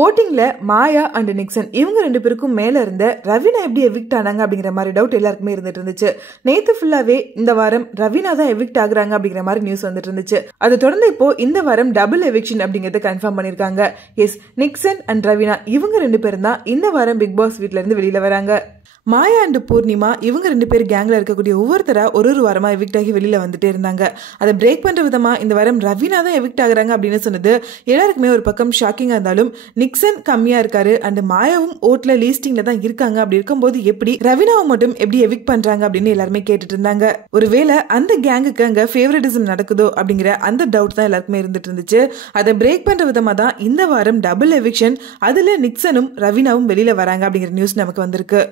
ஓட்டிங்ல Maya and Nixon இவங்க ரெண்டு பேருக்கும் மேல இருந்த ரவீனா எப்படி எவிக்ட் ஆனாங்க அப்படிங்கிற மாதிரி டவுட் எல்லாருக்குமே இருந்துட்டு இருந்துச்சு. நேத்து ஃபுல்லாவே இந்த வாரம் ரவீனா தான் எவிக்ட் ஆகுறாங்க அப்படிங்கிற மாதிரி நியூஸ் வந்துட்டு இருந்துச்சு. அதை தொடர்ந்து இப்போ இந்த வாரம் டபுள் எவிக்ஷன் அப்படிங்கறத கன்ஃபார்ம் பண்ணிருக்காங்க. எஸ், நிக்சன் அண்ட் ரவீனா இவங்க ரெண்டு பேரும் தான் இந்த வாரம் பிக் பாஸ் வீட்ல இருந்து வெளியில வராங்க. மாயா அண்ட் பூர்ணிமா இவங்க ரெண்டு பேர் கேங்ல இருக்கக்கூடிய ஒவ்வொருத்தரா ஒரு வாரமா எவிக்ட் ஆகி வெளியில வந்துட்டே இருந்தாங்க. அதை பிரேக் பண்ற விதமா இந்த வாரம் ரவீனா தான் எவிக்ட் ஆகுறாங்க அப்படின்னு சொன்னது எல்லாருக்குமே ஒரு பக்கம் ஷாக்கிங்கா இருந்தாலும், நிக்சன் கம்மியா இருக்காரு அண்ட் மாயாவும் ஓட்ல லீஸ்டிங்ல தான் இருக்காங்க. அப்படி இருக்கும்போது எப்படி ரவீனாவை மட்டும் எப்படி எவிக்ட் பண்றாங்க அப்படின்னு எல்லாருமே கேட்டுட்டு இருந்தாங்க. ஒருவேளை அந்த கேங்குக்கு அங்க ஃபேவரட்டிசம் நடக்குதோ அப்படிங்கிற அந்த டவுட் தான் எல்லாருக்குமே இருந்துட்டு இருந்துச்சு. அதை பிரேக் பண்ற விதமா தான் இந்த வாரம் டபுள் எவிக்ஷன், அதுல நிக்சனும் ரவீனாவும் வெளியில வராங்க அப்படிங்கிற நியூஸ் நமக்கு வந்திருக்கு.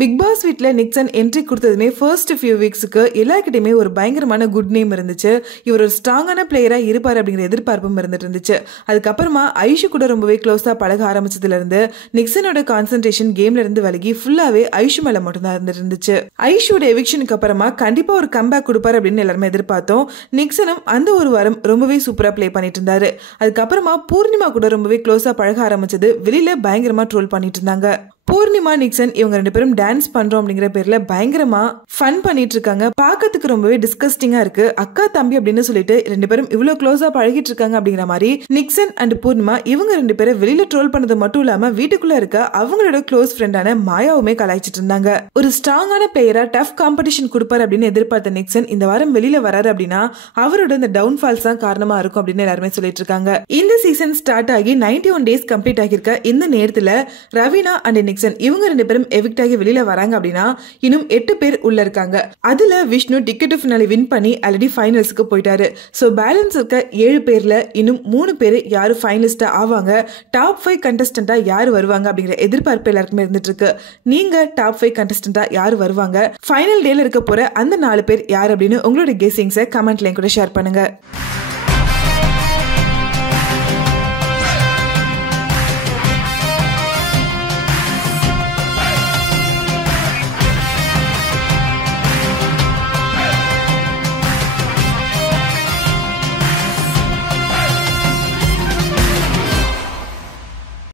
பிக் பாஸ் வீட்ல நிக்சன் என்ட்ரி கொடுத்ததுமே ஃபர்ஸ்ட் ஃபியூ வீக்ஸுக்கு எல்லாருக்கிட்டையுமே ஒரு பயங்கரமான குட் நேம் இருந்துச்சு. இவர் ஒரு ஸ்ட்ராங்கான பிளேயரா இருப்பார் அப்படிங்கிற எதிர்பார்ப்பும் இருந்துட்டு இருந்துச்சு. அதுக்கப்புறமா ஐஷு கூட ரொம்பவே க்ளோஸா பழக ஆரம்பிச்சதுல இருந்து நிக்சனோட கான்சென்ட்ரேஷன் கேம்ல இருந்து விலகி ஃபுல்லாவே ஐஷு மேல மட்டும் தான் இருந்துட்டு இருந்துச்சு. ஐஷுவோட எவிக்ஷனுக்கு அப்புறமா கண்டிப்பா ஒரு கம்பேக் கொடுப்பாரு அப்படின்னு எல்லாருமே எதிர்பார்த்தோம். நிக்சனும் அந்த ஒரு வாரம் ரொம்பவே சூப்பரா பிளே பண்ணிட்டு இருந்தாரு. அதுக்கப்புறமா பூர்ணிமா கூட ரொம்பவே க்ளோஸா பழக ஆரம்பிச்சது வெளியில பயங்கரமா ட்ரோல் பண்ணிட்டு இருந்தாங்க. பூர்ணிமா நிக்சன் இவங்க ரெண்டு பேரும் டான்ஸ் பண்றோம் அப்படிங்கிற பேர்ல பயங்கரமா ஃபன் பண்ணிட்டு இருக்காங்க. பாக்கிறதுக்கு ரொம்பவே டிஸ்கஸ்டிங்கா இருக்கு. அக்கா தம்பி அப்படின்னு சொல்லிட்டு ரெண்டு பேரும் இவ்வளவு க்ளோஸா பழகிட்டு இருக்காங்க அப்படிங்கிற மாதிரி நிக்சன் அண்ட் பூர்ணிமா இவங்க ரெண்டு பேரும் வெளியில ட்ரோல் பண்ணது மட்டும் இல்லாம வீட்டுக்குள்ள இருக்க அவங்களோட க்ளோஸ் ஃப்ரெண்டான மாயாவுமே கலாய்ச்சிட்டு இருந்தாங்க. ஒரு ஸ்ட்ராங்கான பிளேயரா டஃப் காம்படிஷன் கொடுப்பாரு அப்படின்னு எதிர்பார்த்த நிக்சன் இந்த வாரம் வெளியில வராரு அப்படின்னா அவரோட இந்த டவுன்ஃபால்ஸ் தான் காரணமா இருக்கும் அப்படின்னு எல்லாருமே சொல்லிட்டு இருக்காங்க. இந்த சீசன் ஸ்டார்ட் ஆகி 91 டேஸ் கம்ப்ளீட் ஆகியிருக்க இந்த நேரத்துல ரவீனா அண்ட் இவங்க ரெண்டு பேரும் எவிக்ட் ஆகி வெளியில வராங்க அப்படின்னா இன்னும் 8 பேர் உள்ள இருக்காங்க. அதுல விஷ்ணு டிக்கெட் ஃபினாலே வின் பண்ணி ஆல்ரெடி ஃபைனல்ஸ்க்கு போயிட்டாரு. சோ பேலன்ஸ் இருக்க 7 பேர்ல இன்னும் 3 பேர் யாரு ஃபைனலிஸ்டா ஆவாங்க, டாப் 5 கண்டஸ்டன்டா யாரு வருவாங்க அப்படிங்கிற எதிர்பார்ப்பு எல்லாருக்குமே இருந்துட்டு இருக்கு. நீங்க டாப் 5 கண்டஸ்டன்டா யாரு வருவாங்க, ஃபைனல் டேல இருக்க போற அந்த 4 பேர் யார் அப்படின்னு உங்களோட கெஸ்ஸிங்ஸை கமெண்ட்ல கூட ஷேர் பண்ணுங்க.